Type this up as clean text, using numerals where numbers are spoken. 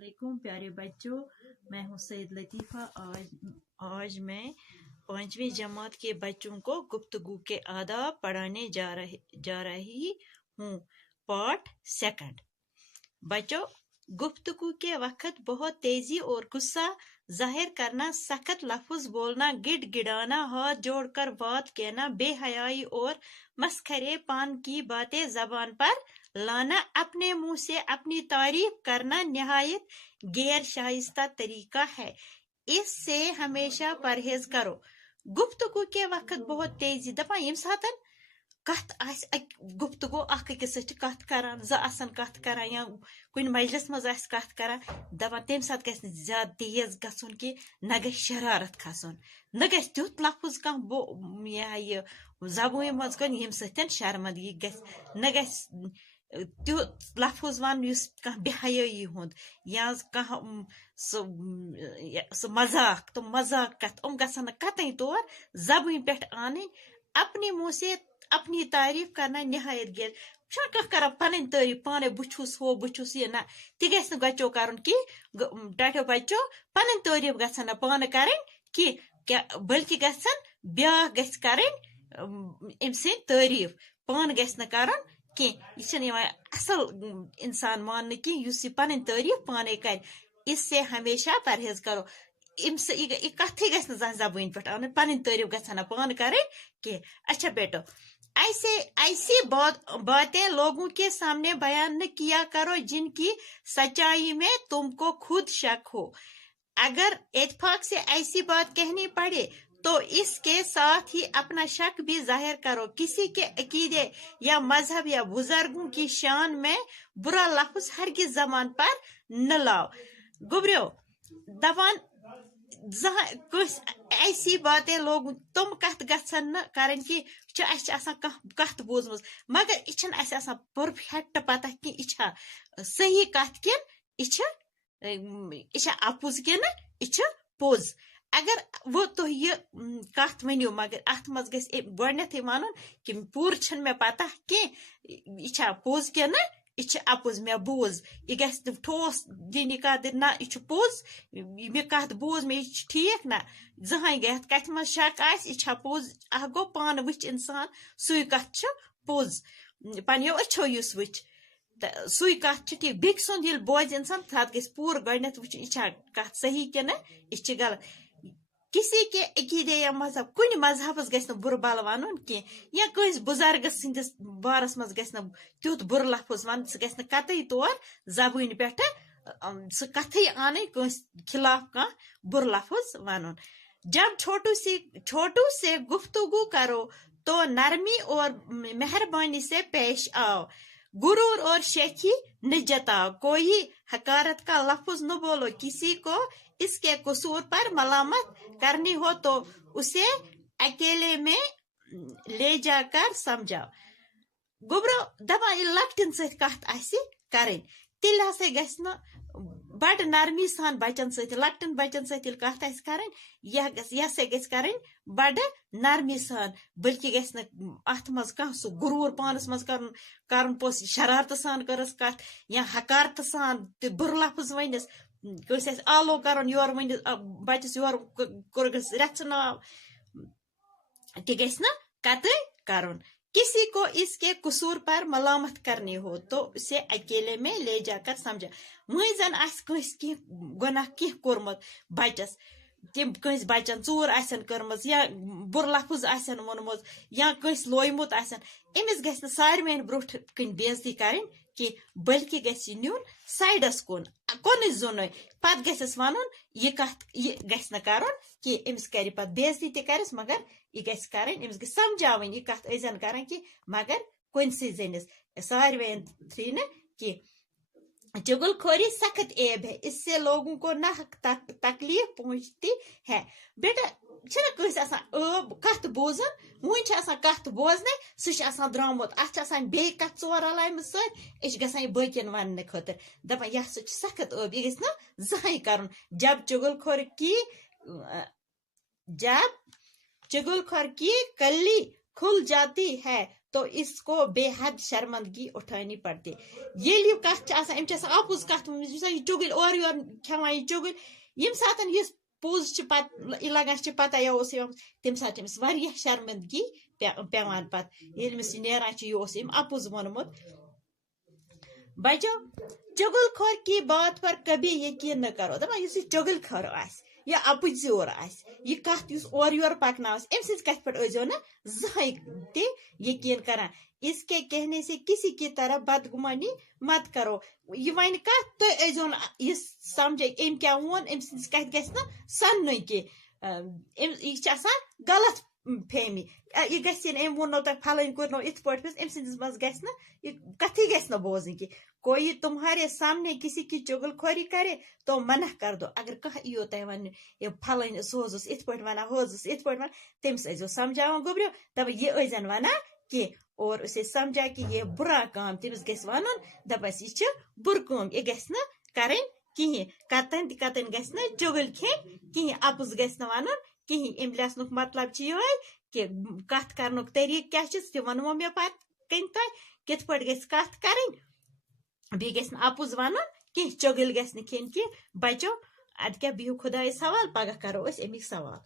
वालेकुम प्यारे बच्चों, मैं हूँ सईद लतीफ़ा। आज मैं 5वीं जमात के बच्चों को गुफ्तगू के आदाब पढ़ाने जा रही हूँ। Part second. बच्चों, गुफ्तगू के वक्त बहुत तेजी और गुस्सा जाहिर करना, सख्त लफ्ज बोलना, गिड़गिड़ाना, हाथ जोड़कर बात कहना, बेहयाई और मस्खरेपन की बातें जबान पर लाना, अपने मुंह से अपनी तारीफ करना निहायत गैर शाइस्ता तरीका है। इससे हमेशा परहेज करो। गुफ्तगू के वक्त बहुत तेजी दपा यम सातन कत गुफ्तगू अकिस कत करान कत करान या कुन मजलिस मज कत करान दपान तम सात गस ज्यादा तेज गसन कि न ग शरारत खसन, न ग तुत लफ्ज कह यह जबून मज कन यम सतन शर्मंदगी ग न ग तुत लफ्ज वन कह बेहयाई हुंद या कह सह मजाक तो मजाक कत गसन कतई तौर जबून पे आन। अपने मुंह से अपनी तारीफ करना निहायत गैर कह कर पन तारीफ पाने बुछुस हो बुछुस ये ना तह गो बच्चों कर कि टाटो बच्चों पन तारीफ गसन पान कर कि बल्कि गसन ब्या कर तारीफ पान कर यह असल इंसान मान कि पन तारीफ पाने कर। इससे हमेशा परहेज करो। कथ ग जबान पे आन पन तारीफ गसन पान कर। अच्छा बेटो, ऐसी बातें लोगों के सामने बयान न किया करो जिनकी सच्चाई में तुमको खुद शक हो। अगर इत्तेफाक से ऐसी बात कहनी पड़े तो इसके साथ ही अपना शक भी जाहिर करो। किसी के अकीदे या मजहब या बुजुर्गों की शान में बुरा लफ्ज हरगिज जबान पर न लाओ। गुबरियो दपान ऐसी बातें लोग तुम कत गसन न करन कि कत बोजम मगर यह परफेक्ट पता कि यह सही कत यह अपुज कि यह पोज। अगर वो तो यह कत वनो मगर अत मज गथ वन कि पूर मे पता कि यह पोज कि यह अपुज मे बोज। यह ग ठोस दिन कत ना यह पोज मे कत बोज मे ठीक ना जहां गत कत मज शक यह पोज गो पान वच इंसान सुई कत पोज पनो अच्छो युस वच सुई कत ठीक बिक सुंद ये बोज इंसान तथ ग पूर गथ वो यह कत सही कि यह गलत। किसी के अकीदे या मजहब कुन मजहबस गस बुर बल वन की या कस बुजुर्ग सिंदिस बारस मज गस तुत बुर लफ्ज वन सह गस कतई तौर जबान पे सह कथई आन कस खिलाफ कह बुर लफ्ज वन। जब छोटू से गुफ्तगू करो तो नरमी और मेहरबानी से पेश आओ। गुरूर और शेखी न जताओ। कोई हकारत का लफ्ज न बोलो। किसी को इसके कसूर पर मलामत करनी हो तो उसे अकेले में ले जाकर समझाओ। गुबरो दपा लकटन सत कत कर तिल हसा गस बड़ नरमी सान बचन सत लकटन बचन सत कत कर यह सा गस कर बड़ नरमी सान, बल्कि गस अत मज कह सह गुरूर पानस मज कर पोस शरारत सान करस कत या हकारत सान बुर लफ्ज वनस कस आलो कर योर वन बचस योर कोरगस रच नाव तह गस कत कर। किसी को इसके कसूर पर मलामत करनी हो तो उसे अकेले में ले जाकर समझा। वही जन कस गुनाह कह कोरमत बचस तम कस बचन चूर कर्मज या बुर लफ्ज वोनमुत या कस लोयमुत अमिस गस सारवेन ब्रोट कन बेइज्जती कर कि बल्कि गस नुन साइडस कुन जोन पत गस वन यह कत यह गस कर कि अमिस कर पे बेइज्जती तस मगर यह गस कर अमिस ग समझावन यह कत अजन कर कि मगर कुनसी जनिस सारवेन थी न कि चुगलखोरी सख्त ऐब है, इससे लोगों को न तकलीफ पहुंचती है। बेटा कस कत बोजन वन कत बोजन सह द्रामुत अत बे कत चोर अलायम सह गसान बकन वन खतर दपान यह सख्त ऐब यह गस जहां कर। जब चुगलखोर की कली खुल जाती है تو اس کو بے حد شرمندگی اٹھانی پڑتی. ییٚلہِ یہِ کتھ چھِ آسان أمۍ چھِ آسان اپُز کتھ یہِ چُگل اورٕ یور کھٮ۪وان یہِ چُگل ییٚمہِ ساتہٕ یُس پوٚز چھِ پتہٕ یہِ لگان چھِ پتہ یہِ اوس یِوان تمہِ ساتہٕ چھِ أمِس واریاہ شرمندگی پیوان پتہٕ ییٚلہِ أمِس یہِ نیران چھِ یہِ اوس أمۍ اپُز ووٚنمُت. بچو چُگل خور کی بات پر کبھی یقین نہ کرو. دپان یُس یہِ چُگل خور آسہِ یا اپُز زیور آسہِ یہِ کتھ یُس اورٕ یور پکناوس أمۍ سٕنٛز کتھِ پٮ۪ٹھ ٲسۍزیو نہٕ زٕہٕنۍ تہِ یقین کران. اس کے کہنے سے کسی کی طرح بدگمانی مت کرو. یہ ون کت تُہۍ ٲسۍزیو نہٕ یہِ سمجھے أمۍ کیٛاہ ووٚن أمۍ سٕنٛز کتھِ گژھِ نہٕ سننُے کینٛہہ یہِ چھِ آسان غلط فہمی. یہِ گژھِ نہٕ أمۍ ووٚننو تۄہہِ پھلٲنۍ کوٚرنو یِتھ پٲٹھۍ أمۍ سٕنٛدِس منٛز گژھِ نہٕ یہِ کتھٕے گژھِ نہٕ بوزٕنۍ کینٛہہ. کوئی تمہارے سامنے کسی کی چُگل خوری کرے تو منع کر دو. اگر کانٛہہ یِیو تۄہہِ وننہِ یہِ پھلٲنۍ سُہ حظ اوس یِتھ پٲٹھۍ ونان ہُہ حظ اوس یِتھ پٲٹھۍ ونان تٔمِس ٲسۍزیو سمجھاوان گوٚبریو دپان یہِ ٲسۍزٮ۪ن ونان کینٛہہ. اور اسے سمجھا کہ یہ برا کام تٔمِس گژھِ ونُن دپس یہِ چھِ بُرٕ کٲم یہِ گژھِ نہٕ کرٕنۍ کِہیٖنۍ. کتن تہِ کتن گژھِ نہٕ چُگل کھیٚنۍ کِہیٖنۍ اپُز گژھِ نہٕ ونُن کِہیٖنۍ. امہِ لیسنُک مطلب چھُ یِہوٚے کہِ کتھ کرنُک طریٖقہٕ کیٛاہ چھُ تہِ ونمو مےٚ پتہٕ کٔنۍ تۄہہِ کِتھ پٲٹھۍ گژھِ کتھ کرٕنۍ. بیٚیہِ گژھِ نہٕ اپُز ونُن کینٛہہ چُگل گژھِ نہٕ کھیٚنۍ کینٛہہ. بچو ادٕ کیٛاہ بِہِو خۄدایس حوال پگاہ کرو أسۍ امیِکۍ سوال.